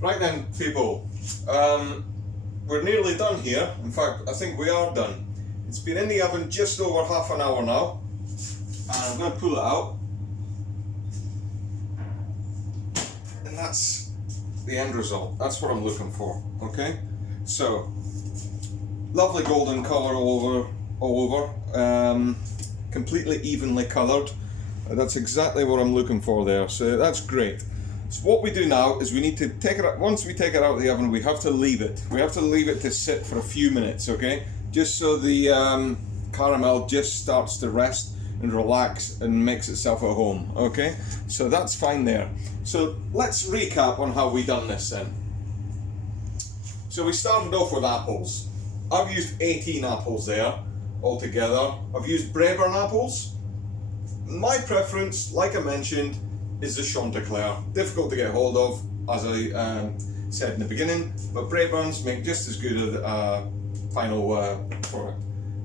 Right then, people, we're nearly done here. In fact, I think we are done. It's been in the oven just over half an hour now, and I'm going to pull it out, and that's the end result. That's what I'm looking for. Okay, so lovely golden colour all over, completely evenly coloured. That's exactly what I'm looking for there. So that's great. So what we do now is we need to take it out. Once we take it out of the oven, we have to leave it. We have to leave it to sit for a few minutes, okay? Just so the caramel just starts to rest and relax and makes itself at home, okay? So that's fine there. So let's recap on how we done this then. So we started off with apples. I've used 18 apples there altogether. I've used Braeburn apples. My preference, like I mentioned, is the Chanticleer. Difficult to get hold of, as I said in the beginning, but Braeburns make just as good a final product.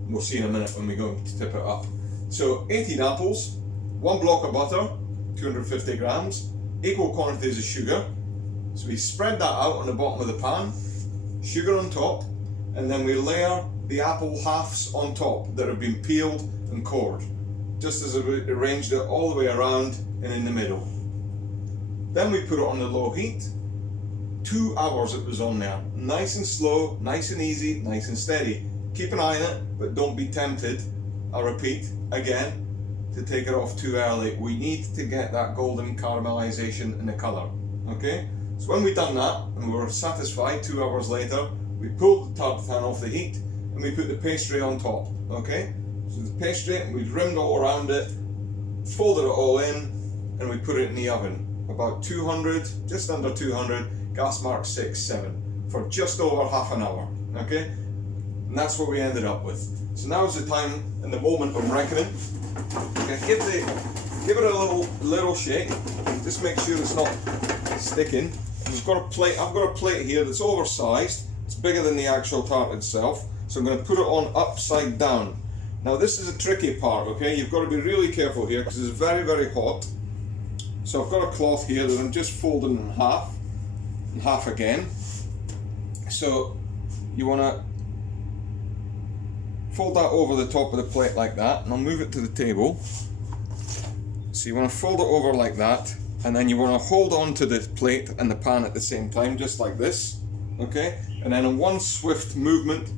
We'll see in a minute when we go to tip it up. So 18 apples, 1 block of butter, 250 grams, equal quantities of sugar. So we spread that out on the bottom of the pan, sugar on top, and then we layer the apple halves on top that have been peeled and cored, just as we arranged it all the way around and in the middle. Then we put it on the low heat. 2 hours it was on there. Nice and slow, nice and easy, nice and steady. Keep an eye on it, but don't be tempted, I repeat, again, to take it off too early. We need to get that golden caramelization in the colour, okay? So when we've done that, and we were satisfied 2 hours later, we pulled the tartan off the heat, and we put the pastry on top, okay? So the pastry, we rimmed all around it, folded it all in, and we put it in the oven. About 200, just under 200, gas mark 6, 7, for just over half an hour, okay? And that's what we ended up with. So now's the time and the moment of reckoning. Okay, give it a little shake, just make sure it's not sticking. I've got a plate here that's oversized, it's bigger than the actual tart itself, so I'm going to put it on upside down. Now this is a tricky part, okay? You've got to be really careful here because it's very, very hot. So I've got a cloth here that I'm just folding in half again. So you want to fold that over the top of the plate like that, and I'll move it to the table. So you want to fold it over like that, and then you want to hold on to the plate and the pan at the same time, just like this, okay? And then in one swift movement,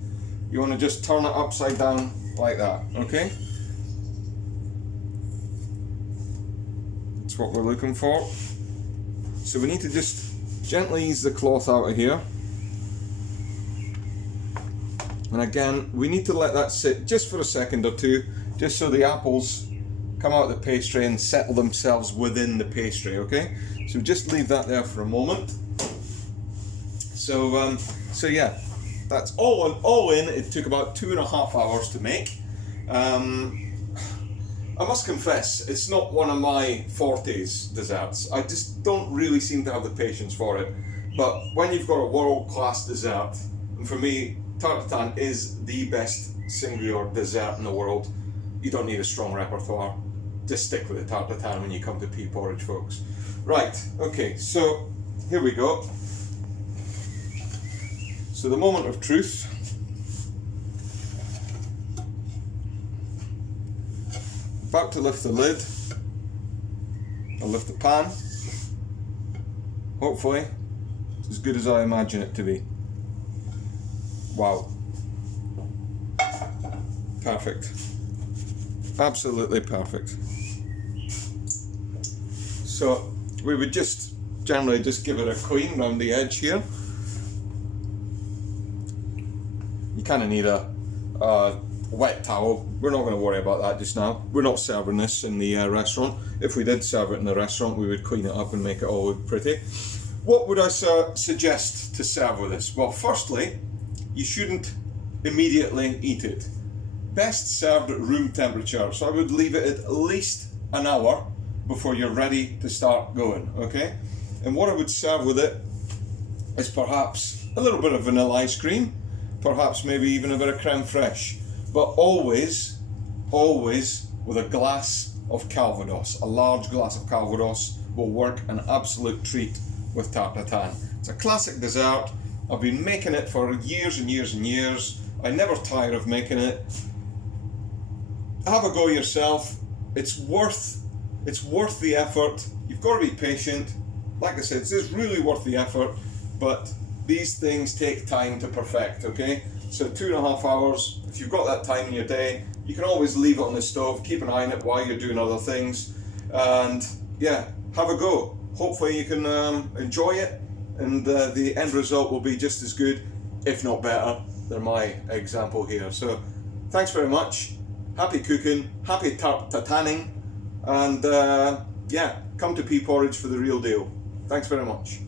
you want to just turn it upside down like that, okay? That's what we're looking for. So we need to just gently ease the cloth out of here. And again, we need to let that sit just for a second or two, just so the apples come out of the pastry and settle themselves within the pastry, okay? So just leave that there for a moment. So yeah, that's all in. It took about 2.5 hours to make. I must confess, it's not one of my fortes desserts. I just don't really seem to have the patience for it. But when you've got a world-class dessert, and for me, tarte tatin is the best singular dessert in the world. You don't need a strong repertoire. Just stick with the tarte tatin when you come to pea porridge, folks. Right, okay, so here we go. So the moment of truth. About to lift the lid. I'll lift the pan. Hopefully, it's as good as I imagine it to be. Wow. Perfect. Absolutely perfect. So we would just generally just give it a clean around the edge here. You kind of need a wet towel. We're not going to worry about that just now. We're not serving this in the restaurant. If we did serve it in the restaurant, we would clean it up and make it all look pretty. What would I suggest to serve with this? Well, firstly, you shouldn't immediately eat it. Best served at room temperature, so I would leave it at least an hour before you're ready to start going, okay? And what I would serve with it is perhaps a little bit of vanilla ice cream, perhaps maybe even a bit of creme fraiche, but always with a glass of Calvados. A large glass of Calvados will work an absolute treat with tart tatin. It's a classic dessert. I've been making it for years and years and years. I never tire of making it. Have a go yourself. It's worth the effort. You've got to be patient. Like I said, it's really worth the effort, but these things take time to perfect, okay? So 2.5 hours, if you've got that time in your day, you can always leave it on the stove, keep an eye on it while you're doing other things, and yeah, have a go. Hopefully you can enjoy it, and the end result will be just as good, if not better, than my example here. So thanks very much. Happy cooking, happy tart tataning, and yeah, come to P Porridge for the real deal. Thanks very much.